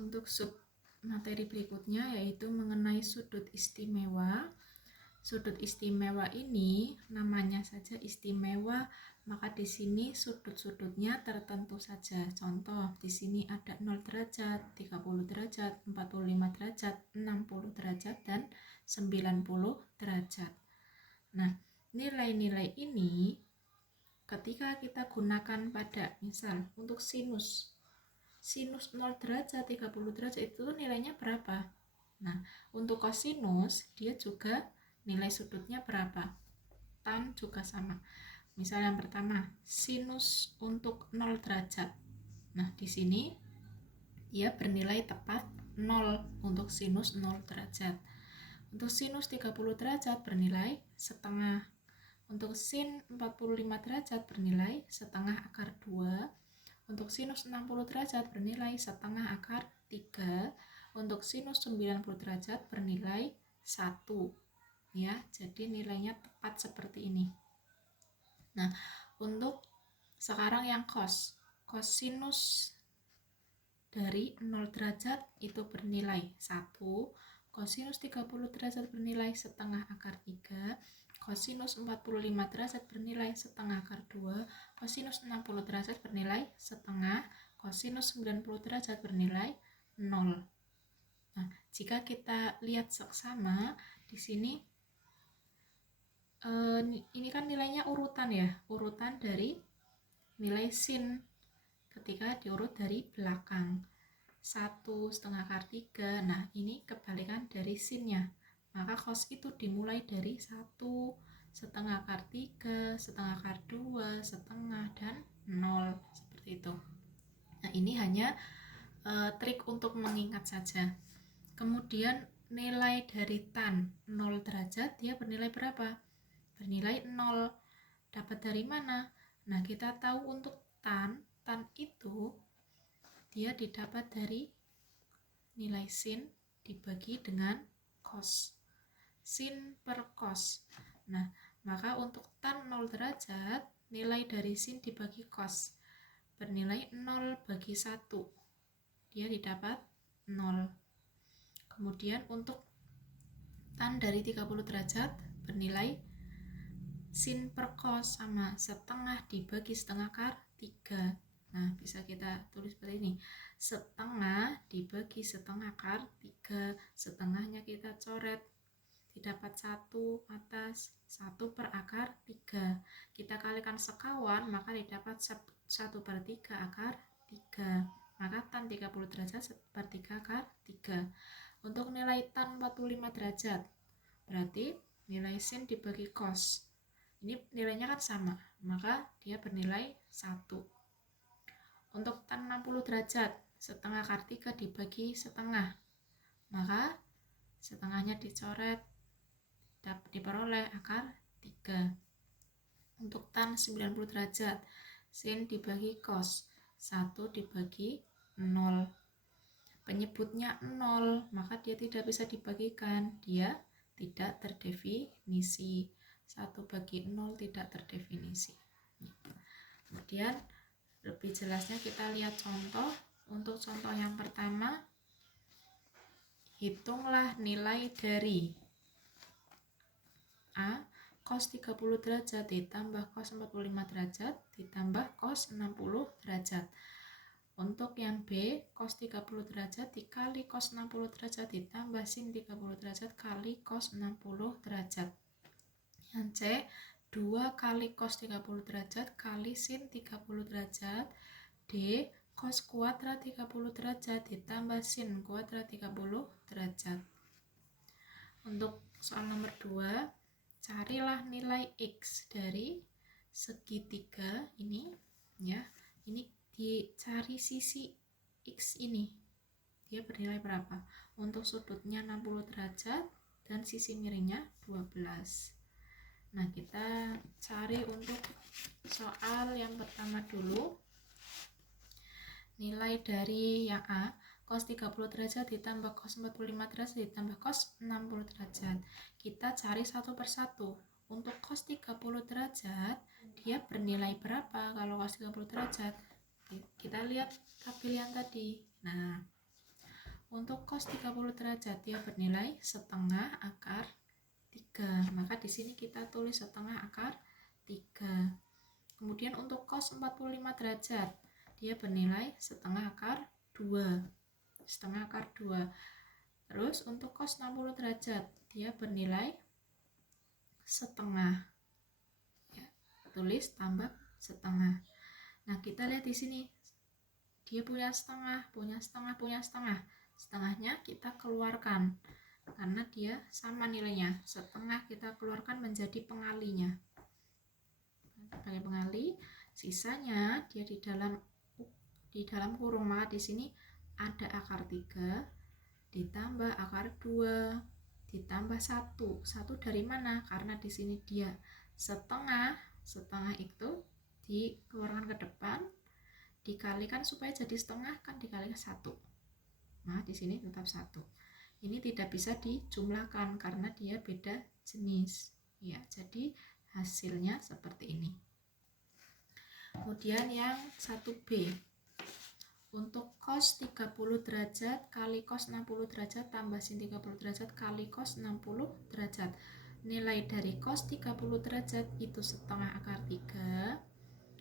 Untuk sub materi berikutnya yaitu mengenai sudut istimewa. Sudut istimewa ini namanya saja istimewa, maka di sini sudut-sudutnya tertentu saja. Contoh, di sini ada 0 derajat, 30 derajat, 45 derajat, 60 derajat, dan 90 derajat. Nah, nilai-nilai ini ketika kita gunakan pada misal untuk sinus 0 derajat, 30 derajat itu nilainya berapa? Nah, untuk kosinus dia juga nilai sudutnya berapa? Tan juga sama. Misal yang pertama, sinus untuk 0 derajat. Nah, di sini dia bernilai tepat 0 untuk sinus 0 derajat. Untuk sinus 30 derajat bernilai setengah. Untuk sin 45 derajat bernilai setengah akar 2. Untuk sinus 60 derajat bernilai setengah akar 3. Untuk sinus 90 derajat bernilai 1. Ya, jadi nilainya tepat seperti ini. Nah, untuk sekarang yang kosinus dari 0 derajat itu bernilai 1. Kosinus 30 derajat bernilai setengah akar 3. Kosinus 45 derajat bernilai setengah akar 2. Kosinus 60 derajat bernilai setengah. Kosinus 90 derajat bernilai 0. Nah, jika kita lihat seksama di sini ini kan nilainya urutan ya, urutan dari nilai sin ketika diurut dari belakang. 1 setengah akar 3. Nah, ini kebalikan dari sinnya. Maka cos itu dimulai dari 1 setengah akar 3, setengah akar 2, setengah, dan 0. Seperti itu. Nah, ini hanya trik untuk mengingat saja. Kemudian nilai dari tan 0 derajat dia bernilai berapa? Bernilai 0. Dapat dari mana? Nah, kita tahu untuk tan itu dia didapat dari nilai sin dibagi dengan cos. Sin per cos. Nah, maka untuk tan 0 derajat nilai dari sin dibagi cos bernilai 0 bagi 1. Dia didapat 0. Kemudian untuk tan dari 30 derajat bernilai sin per cos sama setengah dibagi setengah akar 3. Nah, bisa kita tulis seperti ini. Setengah dibagi setengah akar 3. Setengahnya kita coret. Didapat 1 atas 1 per akar 3. Kita kalikan sekawan, maka didapat 1 per 3 akar 3. Maka tan 30 derajat 1 per 3 akar 3. Untuk nilai tan 45 derajat, berarti nilai sin dibagi cos. Ini nilainya kan sama, maka dia bernilai 1. Untuk tan 60 derajat, setengah akar 3 dibagi setengah, maka setengahnya dicoret, diperoleh akar 3. Untuk tan 90 derajat, sin dibagi cos, 1 dibagi 0. Penyebutnya 0, maka dia tidak bisa dibagikan, dia tidak terdefinisi. 1 bagi 0 tidak terdefinisi. Kemudian lebih jelasnya kita lihat contoh. Untuk contoh yang pertama, hitunglah nilai dari A cos 30 derajat ditambah cos 45 derajat ditambah cos 60 derajat. Untuk yang B, cos 30 derajat dikali cos 60 derajat ditambah sin 30 derajat kali cos 60 derajat. Yang C, 2 kali cos 30 derajat kali sin 30 derajat. D, cos kuadrat 30 derajat ditambah sin kuadrat 30 derajat. Untuk soal nomor 2, carilah nilai X dari segitiga ini ya. Ini dicari sisi X ini. Dia bernilai berapa? Untuk sudutnya 60 derajat dan sisi miringnya 12. Nah, kita cari untuk soal yang pertama dulu. Nilai dari yang A, cos 30 derajat ditambah cos 45 derajat ditambah cos 60 derajat. Kita cari satu persatu. Untuk cos 30 derajat, dia bernilai berapa kalau cos 30 derajat? Kita lihat tabel yang tadi. Nah, Untuk cos 30 derajat dia bernilai setengah akar 3. Maka di sini kita tulis setengah akar 3. Kemudian untuk cos 45 derajat dia bernilai setengah akar 2. Setengah akar 2. Terus untuk cos 60 derajat dia bernilai setengah. Ya, tulis tambah setengah. Nah, kita lihat di sini. Dia punya setengah, punya setengah, punya setengah. Setengahnya kita keluarkan karena dia sama nilainya. Setengah kita keluarkan menjadi pengalinya. Sebagai pengali, sisanya dia di dalam kurung. Maka di sini ada akar 3 ditambah akar 2 ditambah 1. 1 dari mana? Karena di sini dia setengah. Setengah itu dikeluarkan ke depan, dikalikan supaya jadi setengah, kan dikalikan 1. Nah, di sini tetap 1. Ini tidak bisa dijumlahkan karena dia beda jenis. Ya, jadi hasilnya seperti ini. Kemudian yang 1B. Untuk cos 30 derajat kali cos 60 derajat tambah sin 30 derajat kali cos 60 derajat. Nilai dari cos 30 derajat itu setengah akar 3.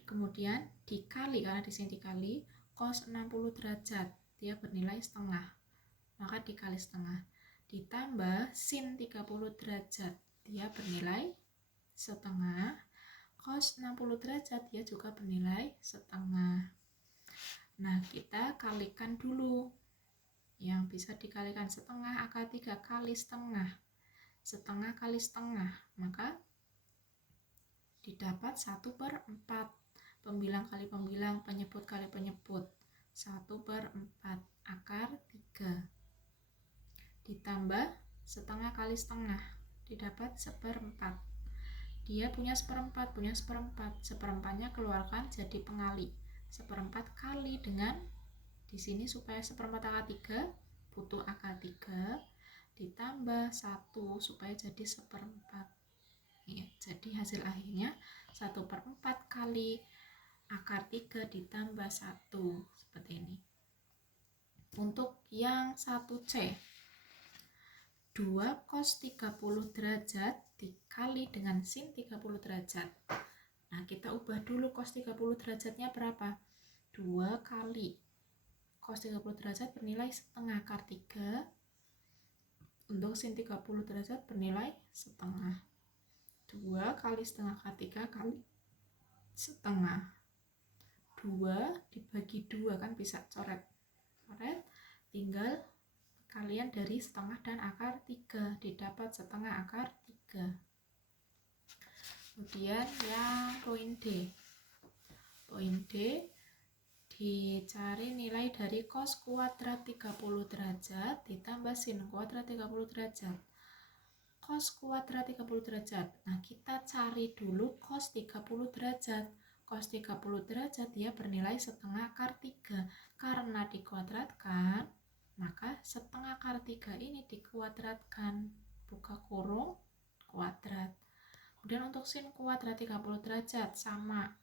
Kemudian dikali, karena di sini dikali, cos 60 derajat dia bernilai setengah, maka dikali setengah, ditambah sin 30 derajat dia bernilai setengah, cos 60 derajat dia juga bernilai setengah. Nah, kita kalikan dulu. Yang bisa dikalikan setengah akar 3 kali setengah, setengah kali setengah, maka didapat 1/4. Pembilang kali pembilang, penyebut kali penyebut, 1/4 akar 3 ditambah setengah kali setengah, didapat 1/4. Dia punya 1/4, punya 1/4, 1/4-nya keluarkan jadi pengali. 1/4 kali dengan di sini supaya 1/4 akar 3 butuh akar 3 ditambah 1 supaya jadi 1/4. Ya, jadi hasil akhirnya 1/4 kali akar 3 ditambah 1, seperti ini. Untuk yang 1C, 2 cos 30 derajat dikali dengan sin 30 derajat. Nah, kita ubah dulu cos 30 derajatnya berapa? 2 kali cos 30 derajat bernilai setengah akar 3. Untuk sin 30 derajat bernilai setengah. 2 kali setengah akar 3 kali setengah. 2 dibagi 2 kan bisa coret, tinggal kalian dari setengah dan akar 3, didapat setengah akar 3. Kemudian yang poin D. Poin D, dicari nilai dari cos kuadrat 30 derajat ditambah sin kuadrat 30 derajat. Cos kuadrat 30 derajat. Nah, kita cari dulu cos 30 derajat. Cos 30 derajat dia bernilai setengah akar 3. Karena dikuadratkan, maka setengah akar 3 ini dikuadratkan. Buka kurung, kuadrat. Kemudian untuk sin kuadrat 30 derajat sama.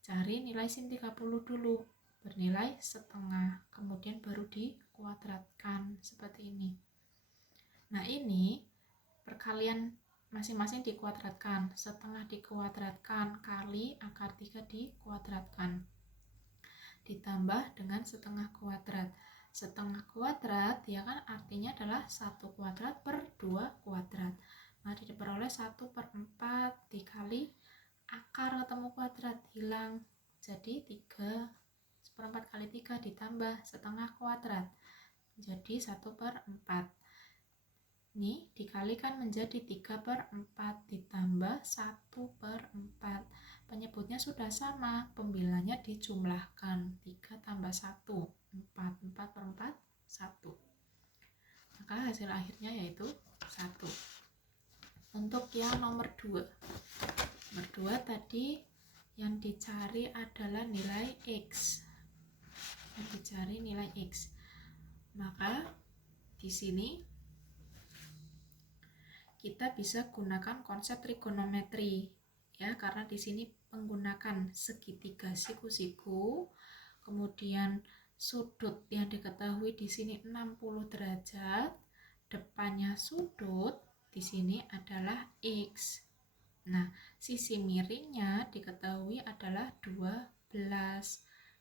Cari nilai sin 30 dulu. Bernilai setengah. Kemudian baru dikuadratkan. Seperti ini. Nah, ini perkalian masing-masing dikuadratkan, setengah dikuadratkan kali akar 3 dikuadratkan, ditambah dengan setengah kuadrat. Setengah kuadrat ya kan artinya adalah 1 kuadrat per 2 kuadrat. Nah, diperoleh 1/4 dikali akar ketemu kuadrat hilang, jadi 3. 1/4 kali 3 ditambah setengah kuadrat, jadi 1/4. Ini dikalikan menjadi 3/4 ditambah 1/4. Penyebutnya sudah sama, pembilangnya dijumlahkan. 3 tambah 1, 4. 4/4, 1. Maka hasil akhirnya yaitu 1. Untuk yang nomor 2. Nomor 2 tadi yang dicari adalah nilai X. Yang dicari nilai X. Maka di sini kita bisa gunakan konsep trigonometri ya, karena di sini menggunakan segitiga siku-siku, kemudian sudut yang diketahui diketahui di sini 60 derajat, depannya sudut di sini adalah X. Nah, sisi miringnya diketahui adalah 12.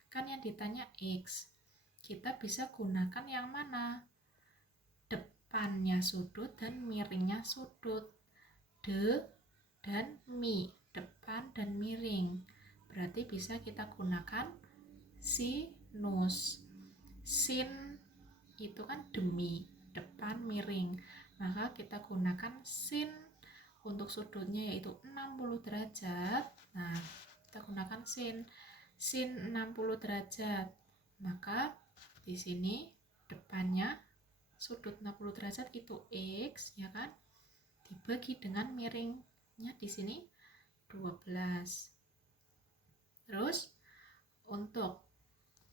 Kan yang ditanya X. Kita bisa gunakan yang mana? Depannya sudut dan miringnya sudut. De dan mi, depan dan miring. Berarti bisa kita gunakan sinus. Sin itu kan demi, depan miring. Maka kita gunakan sin untuk sudutnya yaitu 60 derajat. Nah, kita gunakan sin 60 derajat. Maka di sini depannya sudut 60 derajat itu X, ya kan? Dibagi dengan miringnya di sini 12. Terus untuk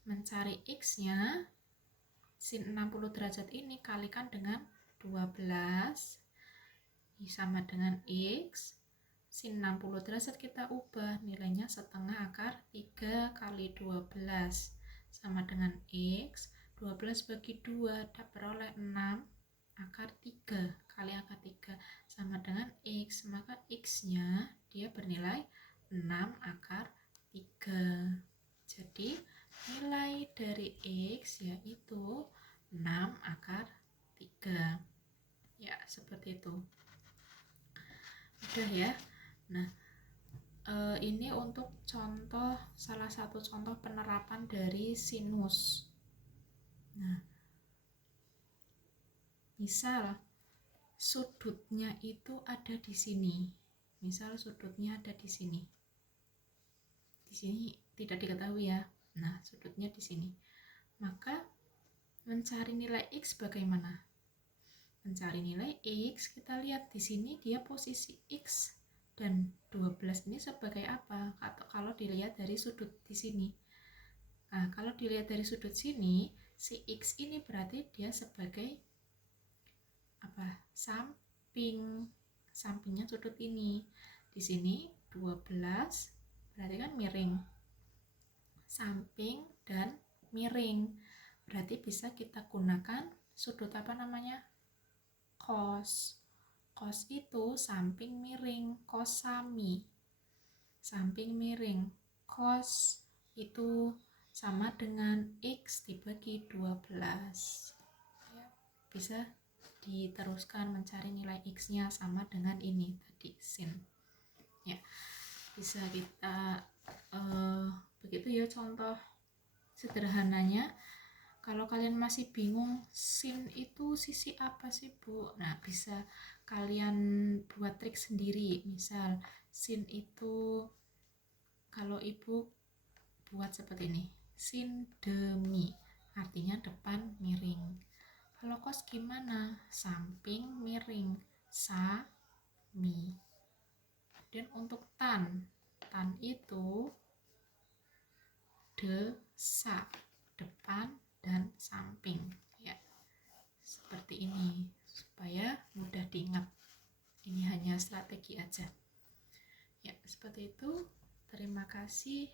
mencari X-nya, sin 60 derajat ini kalikan dengan 12 sama dengan X. Sin 60 derajat kita ubah, nilainya setengah akar 3 kali 12 sama dengan X. 12 bagi 2 diperoleh 6 akar 3 kali akar 3 sama dengan X. Maka X-nya dia bernilai 6 akar 3. Jadi nilai dari X yaitu 6 akar 3. Ya, seperti itu. Udah ya. Nah, ini untuk contoh, salah satu contoh penerapan dari sinus. Nah, misal sudutnya itu ada di sini. Misal sudutnya ada di sini. Di sini tidak diketahui ya. Nah, sudutnya di sini. Maka mencari nilai X bagaimana? Mencari nilai X, kita lihat di sini dia posisi X dan 12 ini sebagai apa? Kalau dilihat dari sudut di sini. Nah, kalau dilihat dari sudut sini, si X ini berarti dia sebagai apa? Samping. Sampingnya sudut ini. Di sini 12 berarti kan miring. Samping dan miring. Berarti bisa kita gunakan sudut apa namanya? Cos. Cos itu samping miring, cosami. Samping miring. Cos itu sama dengan X dibagi 12. Ya, bisa diteruskan mencari nilai X-nya sama dengan ini tadi, sin. Ya, bisa kita begitu ya contoh sederhananya. Kalau kalian masih bingung sin itu sisi apa sih Bu? Nah, bisa kalian buat trik sendiri. Misal sin itu kalau ibu buat seperti ini, sin demi, artinya depan miring. Kalau kos gimana? Samping miring, sa mi. Dan untuk tan itu desa, depan dan samping ya, seperti ini supaya mudah diingat. Ini hanya strategi aja ya, seperti itu. Terima kasih.